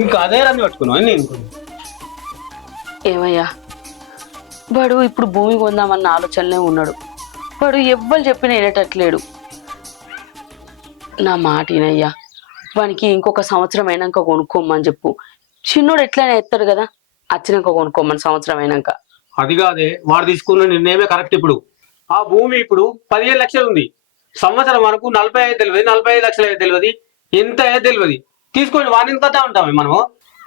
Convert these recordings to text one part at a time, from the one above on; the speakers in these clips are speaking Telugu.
ఇంకా అదే రంది పట్టుకున్నావు నేను. ఏమయ్యా, వాడు ఇప్పుడు భూమి కొందామన్న ఆలోచనలే ఉన్నాడు. వాడు ఎవ్వరు చెప్పినా వినేటట్లేడు. నా మాట ఈనయ్యా, వానికి ఇంకొక సంవత్సరం అయినాక కొనుక్కోమని చెప్పు. చిన్నోడు ఎట్లయినా ఎత్తాడు కదా, వచ్చినాక కొనుక్కోమని సంవత్సరం అయినాక. అది కాదే, వాడు తీసుకున్న నిర్ణయమే కరెక్ట్. ఇప్పుడు ఆ భూమి ఇప్పుడు 15 లక్షలు ఉంది. సంవత్సరం వరకు 45 తెలియదు, 45 లక్షలు అయ్యేది తెలియదు, ఎంత అయ్యేది తెలియదు. తీసుకొని వాడిని ఇంత ఉంటామే మనము.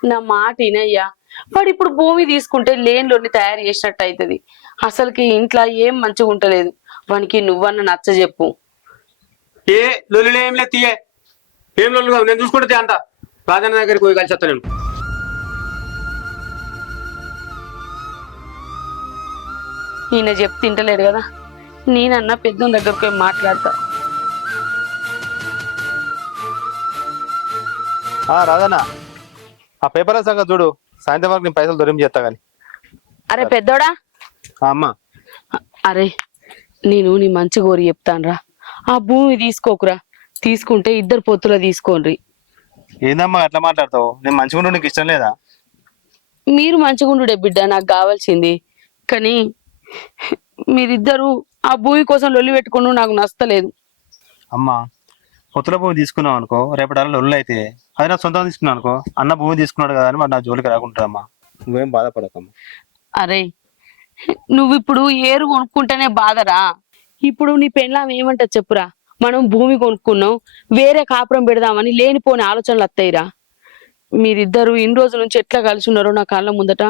నా మాట ఈనయ్యా, వాడు ఇప్పుడు భూమి తీసుకుంటే లేన్లోని తయారు చేసినట్టు అవుతుంది. అసలుకి ఇంట్లో ఏం మంచిగా ఉంటలేదు. వానికి నువ్వన్న నచ్చ చెప్పు. ఏ లొల్లి ఏం లేదు తీయే, ఏం లొల్లు కాదు, నేను చూసుకుంటే అంత రాజన్న దగ్గరికి పోయి కలిసి వస్తా నేను. ఈయన చెప్పి తింటలేడు కదా, నేనన్నా పెద్ద దగ్గరకు పోయి మాట్లాడతా. రాదన్న, ఆ పేపర్ల సంగతి చూడు, సాయంత్రం వరకు నేను పైసలు దొరికి చేస్తా కానీ. అరే పెద్దోడా, అమ్మా అరే నేను నీ మంచి కోరి చెప్తానురా, ఆ భూమి తీసుకోకురా. తీసుకుంటే ఇద్దరు పొత్తుల తీసుకోండి. ఏందమ్మా అట్లా మాట్లాడతావు? నేను మంచిగా ఉండు, నీకు ఇష్టం లేదా? మీరు మంచిగుండుడే బిడ్డ, నాకు కావాల్సింది. కానీ మీరిద్దరు ఆ భూమి కోసం లొల్లి పెట్టుకుని నాకు నచ్చలేదు. అమ్మా, కొత్తల భూమి తీసుకున్నావు అనుకో, రేపటి లొల్లు అయితే అది నా సొంతం తీసుకున్నాను అనుకో, అన్న భూమి తీసుకున్నాడు కదా అని మరి నా జోలికి రాకుంటారమ్మా. నువ్వేం బాధపడకమ్మా. అరే నువ్వు ఇప్పుడు ఏరు కొనుక్కుంటేనే బాధరా. ఇప్పుడు నీ పెళ్ళాం ఏమంటది చెప్పురా, మనం భూమి కొనుక్కున్నాం వేరే కాపురం పెడదామని లేనిపోని ఆలోచనలు వస్తాయిరా. మీరిద్దరు ఇన్ని రోజుల నుంచి ఎట్లా కలిసి ఉన్నారో నా కళ్ళ ముందట,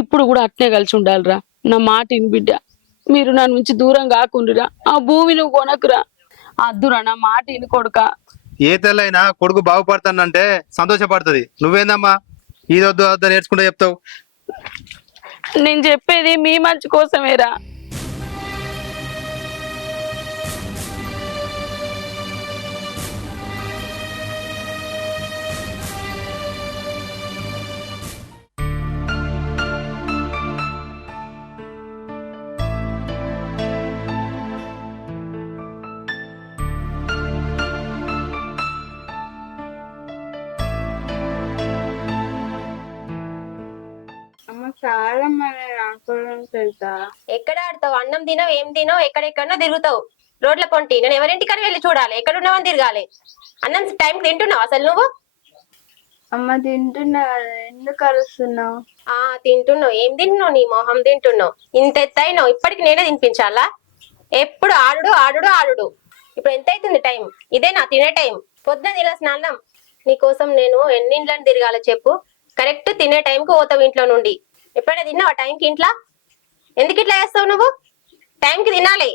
ఇప్పుడు కూడా అట్నే కలిసి ఉండాలిరా. నా మాట ఇను బిడ్డ, మీరు నా నుంచి దూరం కాకుండారా. ఆ భూమి నువ్వు కొనకురా. అద్దురా, నా మాట ఇను కొడుక. ఏ తెల్లైనా కొడుకు బాగుపడతానంటే సంతోషపడుతుంది. నువ్వేందమ్మా ఇదొద్దు వద్దు నేర్చుకుంటే చెప్తావు? నేను చెప్పేది మీ మంచి కోసమేరా. చాలా మరి తెలుసా? ఎక్కడ ఆడతావు? అన్నం తినవు, ఏం తినవు, ఎక్కడెక్కడో తిరుగుతావు రోడ్ల పొంటి. నేను ఎవరింటికని వెళ్ళి చూడాలి, ఎక్కడున్నావని తిరగాలి. అన్నం టైంకి తింటున్నావు అసలు నువ్వు? అమ్మ తింటున్నా, ఎందుకు అరుస్తున్నావు? తింటున్నావు. ఏం తింటున్నావు? నీ మొహం తింటున్నావు. ఇంత ఎత్తైనావు, ఇప్పటికి నేనే తినిపించాలా? ఎప్పుడు ఆడుడు ఆడుడు ఆడుడు. ఇప్పుడు ఎంత అవుతుంది టైం? ఇదే నా తినే టైం. పొద్దున తినాల్సిన అన్నం నీకోసం నేను ఎన్నింట్లని తిరగాలి చెప్పు? కరెక్ట్ తినే టైంకి పోతావు ఇంట్లో నుండి. ఎప్పుడైనా తిన్నావా టైంకి ఇంట్లో? ఎందుకు ఇట్లా చేస్తావు నువ్వు? టైంకి తినాలి.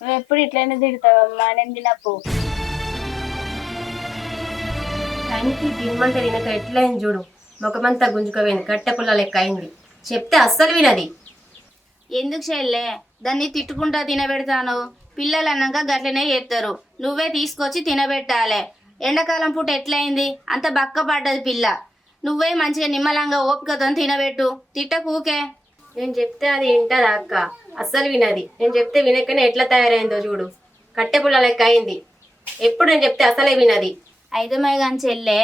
నువ్వు ఎప్పుడు ఇట్లనే తిడతావమ్మా, నేను తినప్పు. టైంకి తినమంటే తినక ఎట్లయింది చూడు, ముఖమంతా గుంజుకపోయింది, కట్టె పుల్ల లెక్క అయింది. చెప్తే అస్సలు వినది. ఎందుకు చెల్లే దాన్ని తిట్టుకుంటా తినబెడతాను? పిల్లలు అన్నాక గట్లనే చేస్తారు. నువ్వే తీసుకొచ్చి తినబెట్టాలి. ఎండాకాలం పూట ఎట్లయింది, అంత బక్క పడ్డది పిల్ల. నువ్వే మంచిగా నిమ్మలంగా ఓపికతో తినబెట్టు, తిట్టకూకే. నేను చెప్తే అది వింటదా అక్క? అస్సలు వినది. నేను చెప్తే వినకనే ఎట్లా తయారైందో చూడు, కట్టె పుల్ల లెక్క అయింది. ఎప్పుడు నేను చెప్తే అసలే వినది. అయితమే కానీ చెల్లే,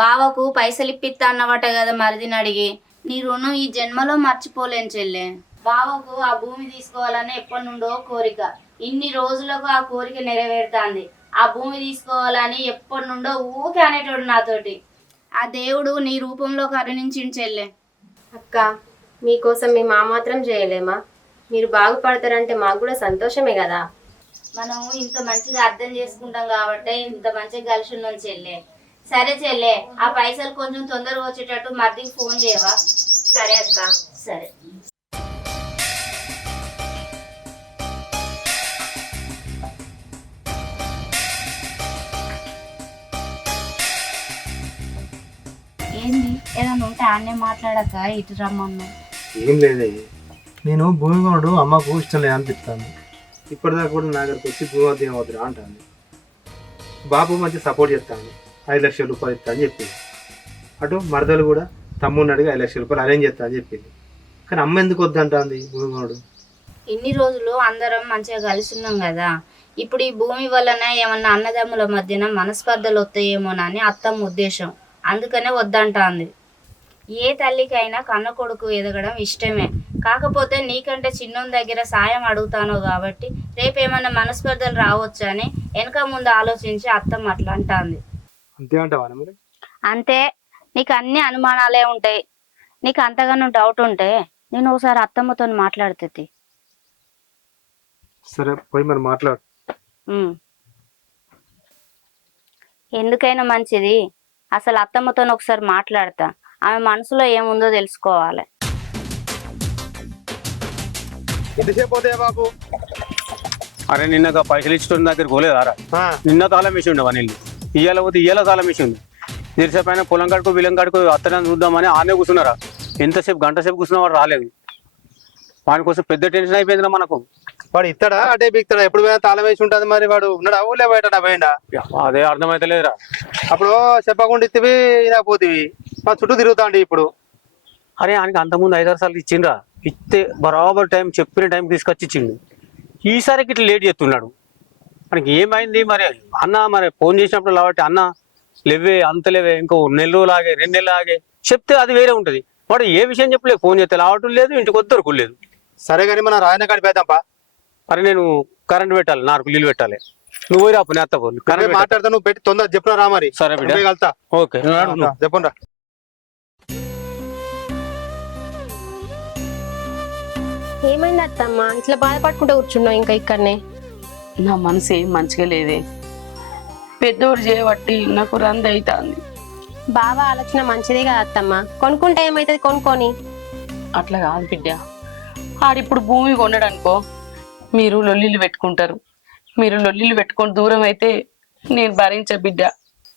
బావకు పైసలు ఇప్పిస్తా అన్నమాట కదా మరిదిని అడిగి. నీ రుణం ఈ జన్మలో మర్చిపోలేను చెల్లె. బావకు ఆ భూమి తీసుకోవాలని ఎప్పటి నుండో కోరిక. ఇన్ని రోజులకు ఆ కోరిక నెరవేరుతాంది. ఆ భూమి తీసుకోవాలని ఎప్పటి నుండో ఊకే అనేటోడు నాతోటి. ఆ దేవుడు నీ రూపంలో కరుణించిండు చెల్లె. అక్క, మీకోసం మేము ఆ మాత్రం చేయలేమా? మీరు బాగుపడతారంటే మాకు కూడా సంతోషమే కదా. మనం ఇంత మంచిగా అర్థం చేసుకుంటాం కాబట్టి ఇంత మంచిగా కలిసి ఉన్నాం చెల్లె. సరే చెల్లె, ఆ పైసలు కొంచెం తొందరగా వచ్చేటట్టు మధ్యకి ఫోన్ చేయవా? సరే అక్క. సరే. ఏంది ఏదన్నా ఉంటే ఆన్నే మాట్లాడక ఇటు రమ్మన్నా. ఏం లేదే, నేను భూమి కొనడు అమ్మకు ఇష్టం లేదనిపిస్తాను. ఇప్పటిదాకా కూడా నా దగ్గరకు వచ్చి భూమి వద్ద ఏమవుతురా అంటాను. బాబు మంచి సపోర్ట్ చేస్తాను, 5 లక్షల రూపాయలు ఇస్తా అని చెప్పింది. అటు మరదలు కూడా తమ్ముడిని అడిగి 5 లక్షల రూపాయలు అరేంజ్ చేస్తా అని చెప్పింది. కానీ అమ్మ ఎందుకు వద్దంటుంది భూమి కొనడు? ఇన్ని రోజులు అందరం మంచిగా కలిసి ఉన్నాం కదా, ఇప్పుడు ఈ భూమి వలన ఏమన్నా అన్నదమ్ముల మధ్యన మనస్పర్ధలు వస్తాయేమోనని అత్తమ్మ ఉద్దేశం. అందుకనే వద్దంటాంది. ఏ తల్లికైనా కన్న కొడుకు ఎదగడం ఇష్టమే. కాకపోతే నీకంటే చిన్నోని దగ్గర సాయం అడుగుతాను కాబట్టి రేపేమన్నా మనస్పర్ధలు రావచ్చు అని వెనక ముందు ఆలోచించి అత్తమ్మ అట్లా అంటాంది. అంతే అంటావా మరి? అంతే, నీకు అన్ని అనుమానాలే ఉంటాయి. నీకు అంతగానో డౌట్ ఉంటే నేను ఒకసారి అత్తమ్మతో మాట్లాడుతుంది. సరే పోయి మరి మాట్లాడు. ఎందుకైనా మంచిది అసలు అత్తమ్మతో ఒకసారి మాట్లాడతా, ఆమె మనసులో ఏముందో తెలుసుకోవాలి. ఎంతసేపు పోతాయా బాబు? అరే నిన్న పైసలు ఇచ్చిన దగ్గర పోలేదారా? నిన్న తాళం వేసి ఉండవా నీళ్ళు, ఇయ్యాల పోతే ఇయ్యాల తాళం వేసి ఉంది. తీర్చేపైన పొలం కడుకు బిల్లం కడుకు అత్తని చూద్దామని ఆనే కూర్చున్నారా. ఎంతసేపు గంట సేపు కూర్చున్న వాడు రాలేదు. వాని కోసం పెద్ద టెన్షన్ అయిపోయిందిరా మనకు. వాడు ఇస్తాడా అటే బిక్తాడా? ఎప్పుడు పోయినా తాళం వేసి ఉంటుంది. మరి వాడు ఉన్నాడా ఊళ్ళో బయటడా పోయిండా? అదే అర్థమైతలేదురా. అప్పుడు చెప్పకుండా ఇచ్చివి ఇలా పోతివి, మా చుట్టూ తిరుగుతాండి ఇప్పుడు. అరే ఆయనకి అంతకుముందు 5-6 సార్లు ఇచ్చిండ్రా. ఇస్తే బరాబర్ టైం చెప్పిన టైం తీసుకొచ్చి ఇచ్చిండు. ఈసారికి ఇట్లా లేట్ చేస్తున్నాడు. మనకి ఏమైంది మరి? అన్న మరి ఫోన్ చేసినప్పుడు కాబట్టి అన్న లేవే అంత లేవే, ఇంకో 1 నెల లాగే 2 నెలలు లాగే చెప్తే అది వేరే ఉంటుంది. వాడు ఏ విషయం చెప్పలేదు, ఫోన్ చేస్తే రావటం లేదు, ఇంటికి వద్ద దొరకలేదు. సరే కానీ మన రాయన కాడి పేద్దాంపా. అరే నేను కరెంట్ పెట్టాలి, నాకు నీళ్ళు పెట్టాలి. నువ్వు పోయి రాపు నేత్త కరెంట్ మాట్లాడతా, నువ్వు పెట్టి తొందర చెప్పిన రా మరి. సరే బిడ్డ వెళ్తా. ఓకే చెప్పండి. ఏమైంది అత్తమ్మ ఇట్లా బాధపడుకుంటూ కూర్చున్నావు ఇంకా ఇక్కడనే? నా మనసు ఏం మంచిగా లేదే. పెద్దోడు చేయబట్టి నాకు రంది అవుతుంది. బావ ఆలోచన మంచిదే కదా అత్తమ్మ, కొనుక్కుంటే ఏమైతుంది, కొనుక్కొని. అట్లా కాదు బిడ్డ, ఆడిప్పుడు భూమి కొనడనుకో మీరు లొల్లిలు పెట్టుకుంటారు. మీరు లొల్లిలు పెట్టుకొని దూరం అయితే నేను భరించ బిడ్డ.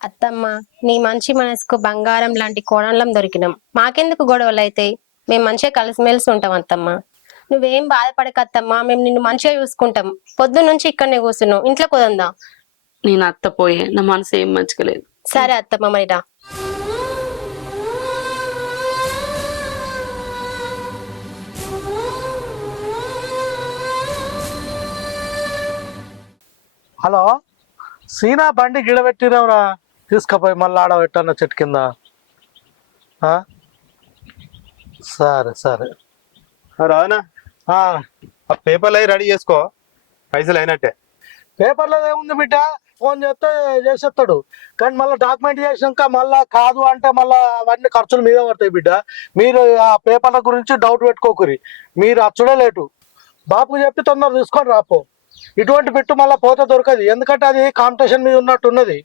అత్తమ్మ నీ మంచి మనసుకు బంగారం లాంటి కోణంలం దొరికినాం. మాకెందుకు గొడవలు అవుతాయి? మేము మంచిగా కలిసిమెలిసి ఉంటాం అత్తమ్మ. నువ్వేం బాధపడకత్తమ్మా, మేము నిన్ను మంచిగా చూసుకుంటాం. పొద్దు నుంచి ఇక్కడనే కూర్చున్నావు, ఇంట్లో కుదందా. నేను అత్త పోయే, నా మనసు ఏం మంచిగా లేదు. సరే అత్తమ్మ మరిరా. హలో సీనా, బండి గిడబెట్టిరావురా, తీసుకుపోయి మళ్ళీ ఆడ పెట్టన్న చెట్టు కింద. సరే సరే రానా, ఆ పేపర్లు అవి రెడీ చేసుకో, పైసలు అయినట్టే. పేపర్లో ఏముంది బిడ్డ, ఫోన్ చేస్తే చేసేస్తాడు. కానీ మళ్ళీ డాక్యుమెంట్ చేసినాక మళ్ళీ కాదు అంటే మళ్ళీ అవన్నీ ఖర్చులు మీద పడతాయి బిడ్డ. మీరు ఆ పేపర్ల గురించి డౌట్ పెట్టుకోకూరి, మీరు అచ్చుడే లేటు. బాపుకు చెప్పి తొందర తీసుకొని రాపో. ఇటువంటి పెట్టు మళ్ళీ పోతే దొరకదు, ఎందుకంటే అది కాంపిటీషన్ మీద ఉన్నట్టున్నది.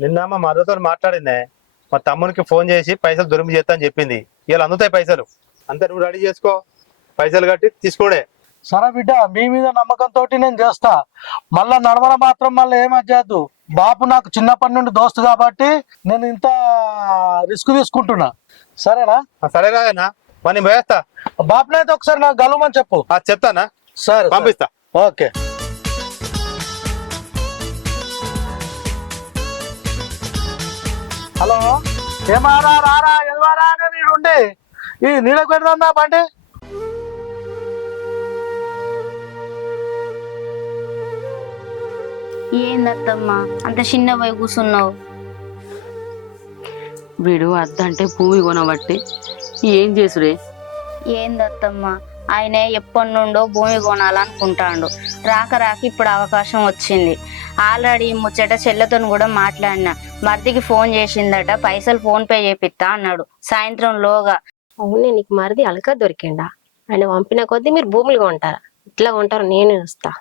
నిన్న మా మదర్తో మాట్లాడిందే, మా తమ్మునికి ఫోన్ చేసి పైసలు దొరికి చేస్తా అని చెప్పింది. ఇలా అందుతాయి పైసలు, అంతే. నువ్వు రెడీ చేసుకో, పైసలు కట్టి తీసుకోడే. సరే బిడ్డ, మీ మీద నమ్మకంతో నేను చేస్తా. మళ్ళా నడవల మాత్రం మళ్ళీ ఏమజ్జేద్దు. బాపు నాకు చిన్నప్పటి నుండి దోస్తు కాబట్టి నేను ఇంత రిస్క్ తీసుకుంటున్నా. సరేనా? సరేనా మరి నేను పోయేస్తా. బాపునైతే ఒకసారి నాకు గలవమని చెప్పు. చెప్తానా? సరే పంపిస్తా. ఓకే. హలో, ఏమారా రారా ఎల్వారా అని నీడుండి ఈ నీడకు పెడదా బండి. ఏందత్తమ్మా అంత చిన్న పోయి కూర్చున్నావు? వీడు అద్దంటే భూమి కొనబట్టి ఏం చేసుడే. ఏందత్తమ్మా ఆయన ఎప్పటి నుండో భూమి కొనాలనుకుంటాడు. రాక రాక ఇప్పుడు అవకాశం వచ్చింది. ఆల్రెడీ ముచ్చట చెల్లెతో కూడా మాట్లాడినా. మర్దికి ఫోన్ చేసిందట, పైసలు ఫోన్ పే చేపిస్తా అన్నాడు సాయంత్రం లోగా. అవునే, నీకు మరిది అలక దొరికిండా? ఆయన పంపిన కొద్దీ మీరు భూములు కొంటారా? ఇట్లా కొంటారు, నేను వస్తా.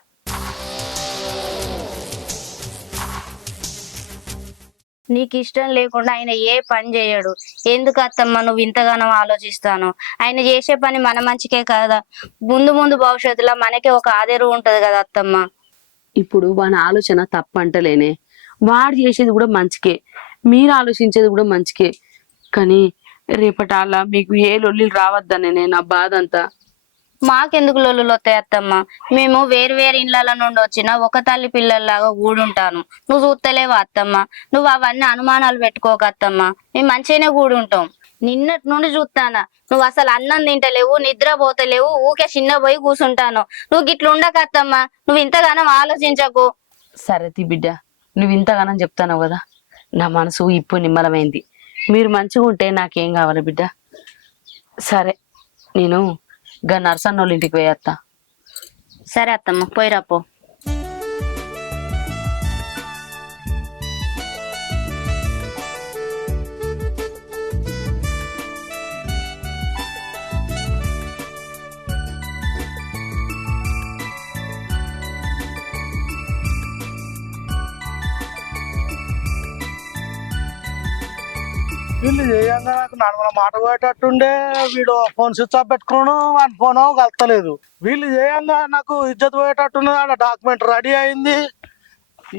నీకు ఇష్టం లేకుండా ఆయన ఏ పని చేయడు. ఎందుకు అత్తమ్మ నువ్వు ఇంతగానో ఆలోచిస్తాను? ఆయన చేసే పని మన మంచికే కదా. ముందు ముందు భవిష్యత్తులో మనకే ఒక ఆధారం ఉంటది కదా అత్తమ్మ. ఇప్పుడు వాని ఆలోచన తప్పంటలేనే. వాడు చేసేది కూడా మంచికే, మీరు ఆలోచించేది కూడా మంచికే. కానీ రేపటాల మీకు ఏ లొల్లిలు రావద్దనే నా బాధ అంతా. మాకెందుకు లొల్లులు వస్తాయి అత్తమ్మ? మేము వేరు వేరు ఇళ్ల నుండి వచ్చిన ఒక తల్లి పిల్లల్లాగా కూడుంటాను. నువ్వు చూస్తలేవా అత్తమ్మ? నువ్వు అవన్నీ అనుమానాలు పెట్టుకోక అత్తమ్మ, మేము మంచిగానే కూడుంటాం. నిన్నటి నుండి చూస్తానా, నువ్వు అసలు అన్నం తింటలేవు, నిద్ర పోతలేవు, ఊకే చిన్న పోయి కూర్చుంటాను. నువ్వు గిట్ల ఉండకత్తమ్మ, నువ్వు ఇంతగానం ఆలోచించకు. సరే బిడ్డ, నువ్వు ఇంతగానం చెప్తాను కదా, నా మనసు ఇప్పుడు నిమ్మలమైంది. మీరు మంచిగా ఉంటే నాకేం కావాలి బిడ్డ. సరే నేను గా నర్సన్నోళ్ళ ఇంటికి పోయేస్తా. సరే అత్తమ్మ పోయిరా పో. వీళ్ళు చేయంగా నాకు నడమల మాట పోయేటట్టుండే, వీడు ఫోన్ స్విచ్ ఆఫ్ పెట్టుకున్నాను, వాని ఫోన్ కలతలేదు. వీళ్ళు చేయంగా నాకు ఇజ్జత్ పోయేటట్టున్నది. ఆడ డాక్యుమెంట్ రెడీ అయింది,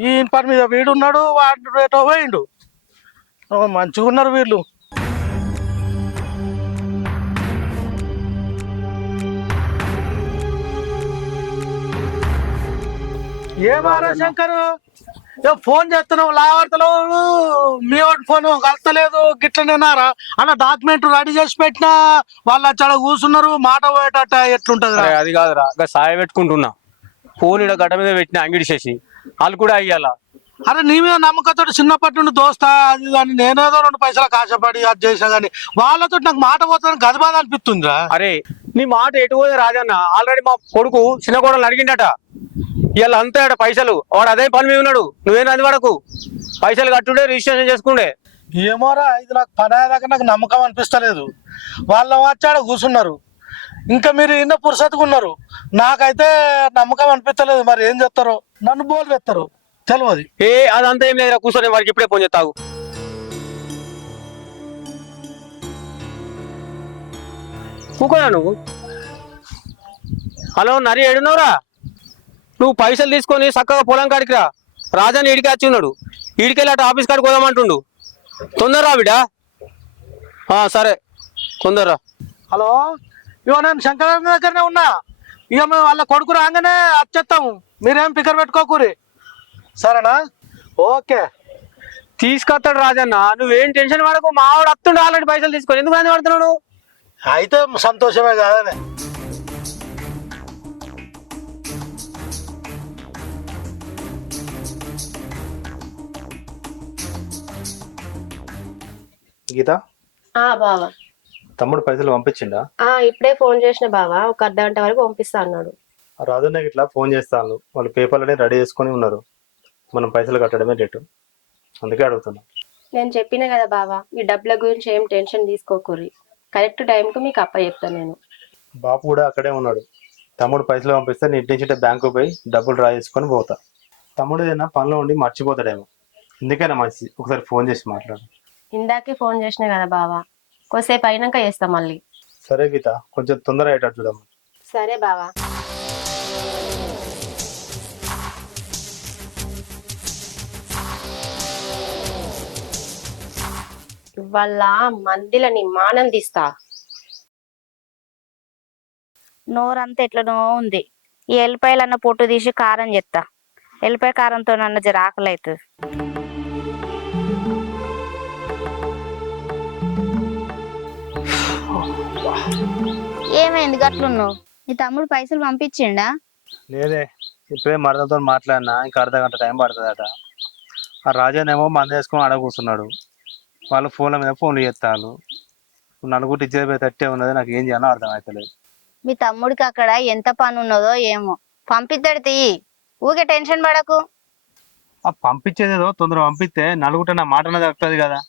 ఈ పని మీద వీడున్నాడు, వాడు రేటో పోయిండు. మంచిగా ఉన్నారు వీళ్ళు. ఏమారా శంకర్, ఫోన్ చేస్తున్నావు లావార్తలేవు, మీ వాడి ఫోన్ కలతలేదు గిట్లనేనారా? అలా డాక్యుమెంట్ రెడీ చేసి పెట్టినా వాళ్ళు అక్కడ కూర్చున్నారు, మాట పోయేటట్ట ఎట్లుంటది? అరే అది కాదురా, సాయ పెట్టుకుంటున్నా, ఫోన్ ఇడ గడ్డ మీద పెట్టిన అంగిడి చేసి వాళ్ళు కూడా అయ్యాలా. అరే నీ మీద నమ్మకంతో చిన్నప్పటి నుండి దోస్తా అది కానీ నేనేదో 2 పైసలకు ఆశపడి అది చేసా కానీ వాళ్ళతో నాకు మాట పోతాను గది బాధ అనిపిస్తుందిరా. అరే నీ మాట ఎటు పోతే రాజన్న, ఆల్రెడీ మా కొడుకు చిన్న కోడలు అడిగిండట, ఇవాళ అంతా పైసలు వాడు అదే పని మీద ఉన్నాడు, నువ్వేం అది వాడకు, పైసలు కట్టుండే రిజిస్ట్రేషన్ చేసుకుండే. ఏమోరా, ఇది నాకు పని అయ్యేదాకా నాకు నమ్మకం అనిపిస్తలేదు. వాళ్ళ వచ్చాడ కూర్చున్నారు, ఇంకా మీరు ఇన్న పురుసత్తుగా ఉన్నారు, నాకైతే నమ్మకం అనిపించలేదు. మరి ఏం చేస్తారో, నన్ను బోలు పెడతారు తెలియదు. అదంతా ఏం లేదు, కూర్చొని వాడికి ఇప్పుడే ఫోన్ చేస్తావు. కూకోనా నువ్వు? హలో నరి ఏడున్నావురా? నువ్వు పైసలు తీసుకొని చక్కగా పొలం కాడికి రా, రాజాని ఈడికి వచ్చి ఉన్నాడు, ఈడికెళ్ళి అటు ఆఫీస్ కాడికి పోదామంటుండు, తొందరరా బిడ్డా. సరే తొందరరా. హలో, ఇవో నేను శంకర్ దగ్గరనే ఉన్నా, ఇక మేము వాళ్ళ కొడుకు రాగానే వచ్చేస్తాము, మీరేం ఫికర్ పెట్టుకోకూరి, సరేనా? ఓకే. తీసుకొస్తాడు రాజన్న, నువ్వేం టెన్షన్ పడకు, మావాడు వస్తుండే ఆల్రెడీ పైసలు తీసుకొని, ఎందుకు అని పడుతున్నాడు? అయితే సంతోషమే కాదనే. గీత, బావా తమ్ముడు పైసలు పంపించిండా? ఇప్పుడే ఫోన్ చేసిన బావా, ఒక అర్ధగంట వరకు పంపిస్తా అన్నాడు. రాజన్నకి ఇట్లా ఫోన్ చేస్తాను, వాళ్ళు పేపర్లని రెడీ చేసుకొని ఉన్నారు, మనం పైసలు కట్టడమే డేటు, అందుకే అడుగుతున్నా. నేను చెప్పిన కదా బావా, ఈ డబ్బుల గురించి ఏం టెన్షన్ తీసుకోకూరి, కరెక్ట్ టైంకు మీకు అప్ప చెప్తాను నేను. బాపు కూడా అక్కడే ఉన్నాడు, తమ్ముడు పైసలు పంపిస్తే నీ ఇంటి నుంచి బ్యాంకు పోయి డబ్బులు డ్రా చేసుకొని పోతా. తమ్ముడు ఏదైనా పనిలో ఉండి మర్చిపోతాడేమో, ఎందుకైనా మంచి ఒకసారి ఫోన్ చేసి మాట్లాడు. ఇందాకే ఫోన్ చేసిన కదా బావా, కొద్దిసేపు అయినాక చేస్తా మళ్ళీ. సరే గీత, కొంచెం తొందర అయ్యేటట్టు చూడమ్మా. సరే బావా. వాళ్ళ మందిలని మానం తీస్తా. నోరంతా ఎట్లనో ఉంది. ఈ ఎల్లిపాయలన్న పొట్టు తీసి కారం చేస్తా, ఎల్లిపాయ కారంతో నన్న జర ఆకలి అవుతుంది. ఏమైంది గట్లున్నావు? నీ తమ్ముడు పైసలు పంపించిండా? లేదే, ఇప్పుడే మరదలతో మాట్లాడినా, ఇంకా అర్ధగంట టైం పడుతుందట. ఆ రాజానేమో మంద వేసుకొని ఆడ కూర్చున్నాడు, వాళ్ళు ఫోన్ల మీద ఫోన్లు చేస్తాను, నలుగురు ఇచ్చేది తట్టే ఉన్నది, నాకు ఏం చేయాలో అర్థం అవుతలేదు. మీ తమ్ముడికి అక్కడ ఎంత పని ఉన్నదో ఏమో, పంపిస్తాడు తీయి, ఊకే టెన్షన్ పడకు. ఆ పంపించేదేదో తొందర పంపిస్తే నలుగురు నా మాట తగ్గుతుంది కదా.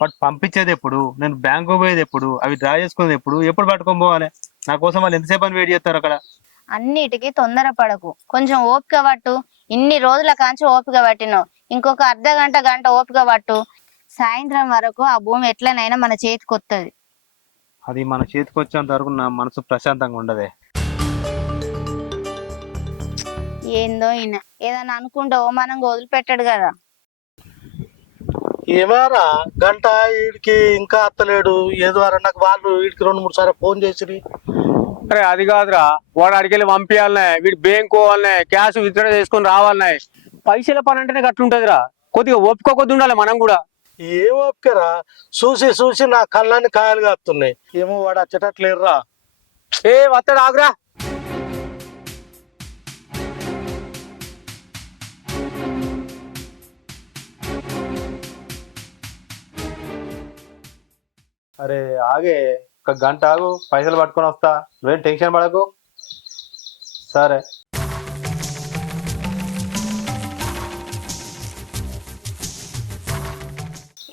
బట్ పంపించేది ఎప్పుడు, నేను బ్యాంకు పోయేది ఎప్పుడు, అవి డ్రా చేసుకునేది ఎప్పుడు, ఎప్పుడు పట్టుకొని పోవాలి? నా కోసం వాళ్ళు ఎంతసేపు అని వెయిట్ చేస్తారు అక్కడ? అన్నిటికీ తొందర పడకు, కొంచెం ఓపిక పట్టు. ఇన్ని రోజుల కాంచి ఓపిక పట్టినావు, ఇంకొక గంట ఓపిక పట్టు. సాయంత్రం వరకు ఆ భూమి ఎట్లనైనా మన చేతికి వస్తుంది. అది మన చేతికి వచ్చేంత వరకు నా మనసు ప్రశాంతంగా ఉండదే. ఏందో ఈయన ఏదన్నా అనుకుంటే అవమానంగా వదిలిపెట్టాడు కదా. ఏమారా గంట వీడికి ఇంకా అత్తలేడు, ఏదో నాకు వాళ్ళు వీడికి 2-3 సార్లు ఫోన్ చేసి. అరే అది కాదురా, వాడు అడిగెళ్ళి పంపించాలనే, వీడు బ్యాంక్ పోవాలనే, క్యాష్ విత్డ్రా చేసుకొని రావాలనే, పైసల పని అంటేనే గట్లుంటదిరా, కొద్దిగా ఓపిక కొద్ది ఉండాలి మనం కూడా. ఏ ఓపికరా, చూసి నా కళ్ళని కాయలు కాస్తున్నాయి. ఏమో వాడు వచ్చేటట్లేరురా. వస్తాడు ఆగురా. అరే ఆగే, ఒక గంట ఆగు, పైసలు పట్టుకొని వస్తా, నువ్వేం టెన్షన్ పడకు. సరే.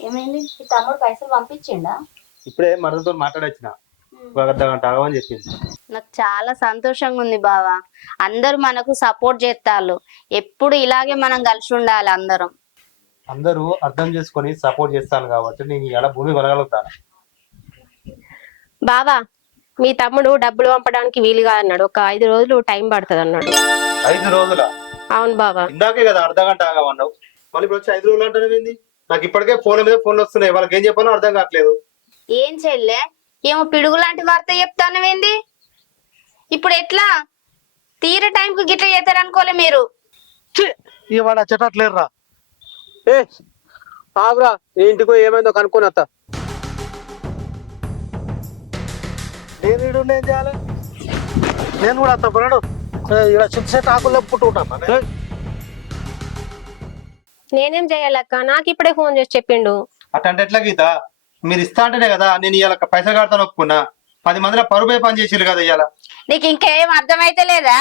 ఏమైంది ఈ తమ్ముడు పైసలు పంపించిండా? ఇప్పుడే మరదతో మాట్లాడొచ్చిన, ఒక అర్ధ గంట ఆగమని చెప్పింది. నాకు చాలా సంతోషంగా ఉంది బావా. అందరూ మనకు సపోర్ట్ చేస్తారు. ఎప్పుడు ఇలాగే మనం కలిసి ఉండాలి అందరం. అందరూ అర్థం చేసుకొని సపోర్ట్ చేస్తాను కాబట్టి నేను ఇలా భూమి కొనగలుగుతాను. బావా మీ తమ్ముడు డబ్బులు పంపడానికి వీలుగా అన్నాడు, ఒక 5 రోజులు టైం పడుతుంది అన్నాడు. 5 రోజుల? అవును బావా. ఇందాకే కదా అర్ధ గంట ఆగమన్నావు, మళ్ళీ ఇప్పుడు వచ్చి 5 రోజులు అంటానేది? నాకు ఇప్పటికే ఫోన్ల మీద ఫోన్లు వస్తున్నాయి, వాళ్ళకి ఏం చెప్పాలో అర్థం కావట్లేదు. ఏం చెల్లె, ఏమో పిడుగు లాంటి వార్త చెప్తానవేంది? ఇప్పుడు ఎట్లా తీర టైంకు గిట్ల చేస్తారనుకోలే మీరు. ఇవాడ చెట్టట్లేరురా. ఏ ఆగురా, నీ ఇంటికి ఏమైందో కనుక్కొని అత్త. నేను ఈడు ఏం చేయాలి? నేను కూడా తప్పనాడు ఇక్కడ చింత చెట్టు ఆకులు పుట్టుకుంటాను. నేనేం చేయాలక్క, నాకు ఇప్పుడే ఫోన్ చేసి చెప్పిండు. అట్టంటే ఎట్లా గీత? మీరు ఇస్తా అంటేనే కదా నేను ఇవాళ పైసలు కడతాను ఒప్పుకున్నా. 10 మందిలో పరుపే పని చేసిరు కదా ఇవాళ. నీకు ఇంకేం అర్థమైతే లేదా?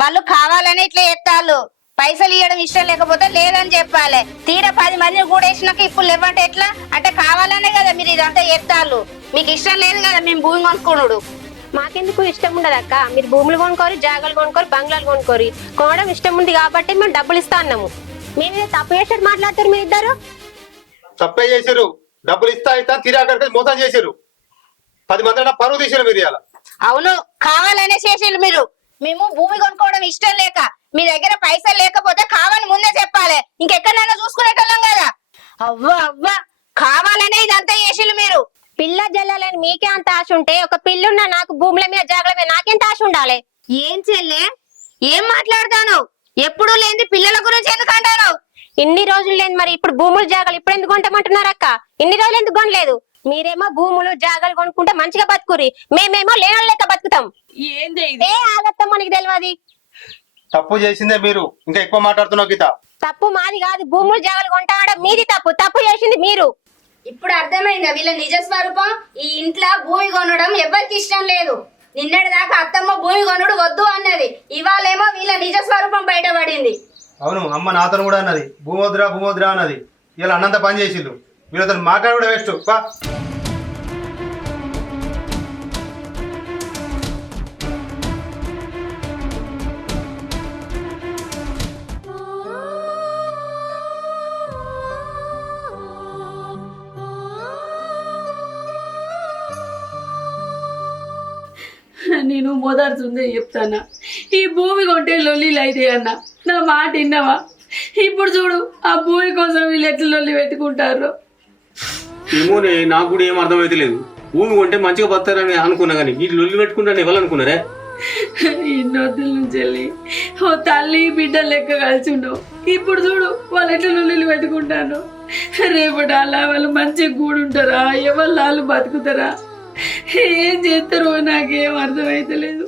వాళ్ళు కావాలని ఇట్లా ఎత్తాలు. పైసలు ఇవ్వడం ఇష్టం లేకపోతే లేదని చెప్పాలి. తీరా 10 మందిని కూడా వేసినాక ఇప్పుడు లేవంటే ఎట్లా? అంటే కావాలనే కదా మీరు ఇదంతా ఎత్తాలు. మీకు ఇష్టం లేదు కదా మేము భూమి కొనుక్కున్నాడు. మాకెందుకు ఇష్టం ఉండదు అక్క, మీరు భూములు కొనుక్కోరు, జాగాలు కొనుక్కోరు, బంగ్లాలు కొనుక్కోరు. కొనడం ఇష్టం ఉంది కాబట్టి మేము డబ్బులు ఇస్తా అన్నాము. మీరు తప్పు చేసేది మాట్లాడతారు మీరు ఇద్దరు. తప్పే చేశారు, డబ్బులు ఇస్తా తీరా అక్కడికి మోసం చేశారు. 10 మంది పరువు తీసారు మీరు ఇవాళ. అవును, కావాలనే చేసేది మీరు. మేము భూమి కొనుక్కోవడం ఇష్టం లేక, మీ దగ్గర పైసలు లేకపోతే కావాలని ముందే చెప్పాలి, ఇంకెక్కడైనా చూసుకునేటోళ్ళం కదా. అవ్వా అవ్వా, కావాలనే ఇదంతా చేసిళ్ళు మీరు. పిల్ల జల్లాలని మీకే అంత ఆశ ఉంటే ఒక పిల్లున్న నాకు భూముల మీద జాగల మీద నాకెంత ఆశ ఉండాలి? ఏం చెల్లె, ఏం మాట్లాడతాను? ఎప్పుడు లేని పిల్లల గురించి ఎందుకు అంటాను? ఇన్ని రోజులు లేదు మరి ఇప్పుడు భూములు జాగాలు ఇప్పుడు ఎందుకు కొంటామంటున్నారు అక్క? ఇన్ని రోజులు ఎందుకు కొనలేదు? మీరేమో భూములు జాగాలు కొనుక్కుంటే మంచిగా బతుకురి, మేమేమో లేని లెక్క బతుకుతాం. ఏంది ఏ ఆగత్తం మనకి తెలియదు. తప్పు చేసిందే మీరు, ఇంకా ఎక్కువ మాట్లాడుతున్నావు గీత. తప్పు మాది కాదు, భూములు జాగాలు కొంటాడడం మీది తప్పు. తప్పు చేసింది మీరు. ఇప్పుడు అర్థమైందా వీళ్ళ నిజ స్వరూపం? ఈ ఇంట్లో భూమి కొనడం ఎవరికి ఇష్టం లేదు. నిన్నటి దాకా అత్తమ్మ భూమి కొనుడు వద్దు అన్నది, ఇవాళేమో వీళ్ళ నిజ స్వరూపం బయటపడింది. అవును, అమ్మ నాతో కూడా అన్నది భూమోద్రా అన్నది. ఇలా అన్నంత పని చేసిళ్ళు, వీళ్ళతో మాట్లాడడం వేస్ట్. నేను మొదలుతుందే చెప్తానా, ఈ భూమి కొంటే లొల్లిలు అయితే అన్న నా మాట విన్నావా? ఇప్పుడు చూడు ఆ భూమి కోసం వీళ్ళు ఎట్లా లొల్లి పెట్టుకుంటారు. ఏమోనే, నాకు కూడా ఏం అర్థమైతే లేదు. భూమి కొంటే మంచిగా బతారని అనుకున్నా కానీ వీళ్ళు లొల్లి పెట్టుకుంటారని ఎవరు అనుకున్నారే? ఇన్నొద్దుల నుంచి వెళ్ళి ఓ తల్లి బిడ్డ లెక్క కలిసి ఉండవు. ఇప్పుడు చూడు వాళ్ళు ఎట్లా లొల్లిలు పెట్టుకుంటారు. రేపటి అలా వాళ్ళు మంచిగా కూడుంటారా? ఎవరు వాళ్ళు బతుకుతారా? ఏం చేస్తారో నాకేం అర్థమైతే లేదు.